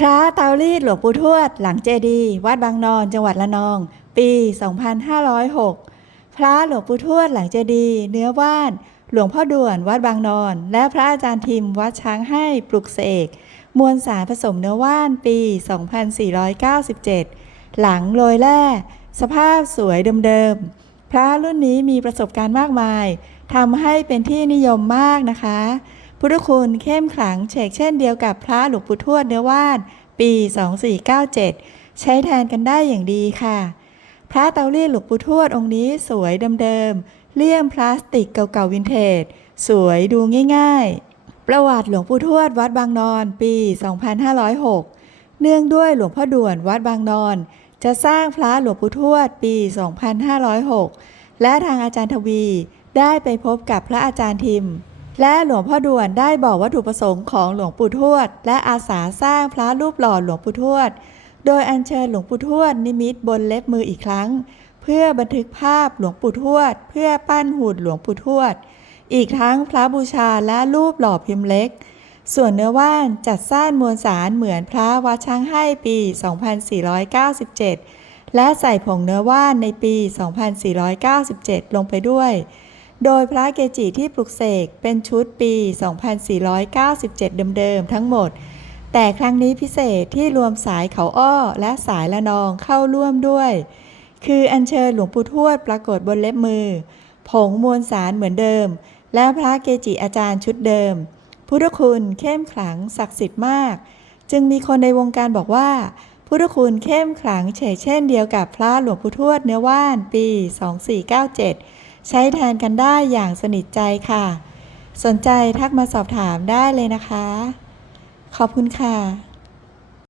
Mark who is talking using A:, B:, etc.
A: พระเตารีดหลวงปู่ทวด หลังเจดี วัดบางนอน จังหวัดระนอง ปี 2506 พระหลวงปู่ทวดหลังเจดี เนื้อว่าน หลวงพ่อด่วนวัดบางนอน และพระอาจารย์ทิมวัดช้างให้ปลุกเสก มวลสารผสมเนื้อว่านปี 2497 หลังโรยแร่สภาพสวยเดิมๆ พระรุ่นนี้มีประสบการณ์มากมายทำให้เป็นที่นิยมมากนะคะ พุทธคุณเข้มขลังเฉกเช่นเดียวกับพระหลวงปู่ทวดเนื้อว่านปี 2497 ใช้แทนกันได้อย่างดีค่ะ พระเตารีดหลวงปู่ทวดองค์นี้สวยเดิมๆเลี่ยมพลาสติกเก่าๆวินเทจ สวยดูง่ายๆ ประวัติหลวงปู่ทวดวัดบางนอนปี 2506 เนื่องด้วยหลวงพ่อด่วนวัดบางนอน จะสร้างพระหลวงปู่ทวดปี 2506 และทางอาจารย์ทวีได้ไปพบกับพระอาจารย์ทิม และหลวงพ่อด่วนได้บอกวัตถุประสงค์ของหลวงปู่ทวด และอาสาสร้างพระรูปหล่อหลวงปู่ทวด โดยอัญเชิญหลวงปู่ทวดนิมิตบนเล็บมืออีกครั้ง เพื่อบันทึกภาพหลวงปู่ทวด เพื่อปั้นหุ่นหลวงปู่ทวด อีกทั้งพระบูชาและรูปหล่อพิมพ์เล็ก ส่วนเนื้อว่านจัดสร้างมวลสารเหมือนพระวัดช้างให้ปี 2497 และใส่ผงเนื้อว่านในปี 2497 ลงไปด้วย โดยพระเกจิที่ปลุกเสกเป็นชุดปี 2497 เดิมๆทั้งหมด แต่ครั้งนี้พิเศษที่รวมสายเขาอ้อและสายละนองเข้าร่วมด้วย คืออัญเชิญหลวงปู่ทวดปรากฏบนเล็บมือ ผงมวลสารเหมือนเดิม และพระเกจิอาจารย์ชุดเดิม พุทธคุณเข้มขลังศักดิ์สิทธิ์มาก จึงมีคนในวงการบอกว่าพุทธคุณเข้มขลังเฉกเช่นเดียวกับพระหลวงปู่ทวดเนื้อว่านปี 2497 ใช้แทนกันได้อย่างสนิทใจค่ะ สนใจทักมาสอบถามได้เลยนะคะ ขอบคุณค่ะ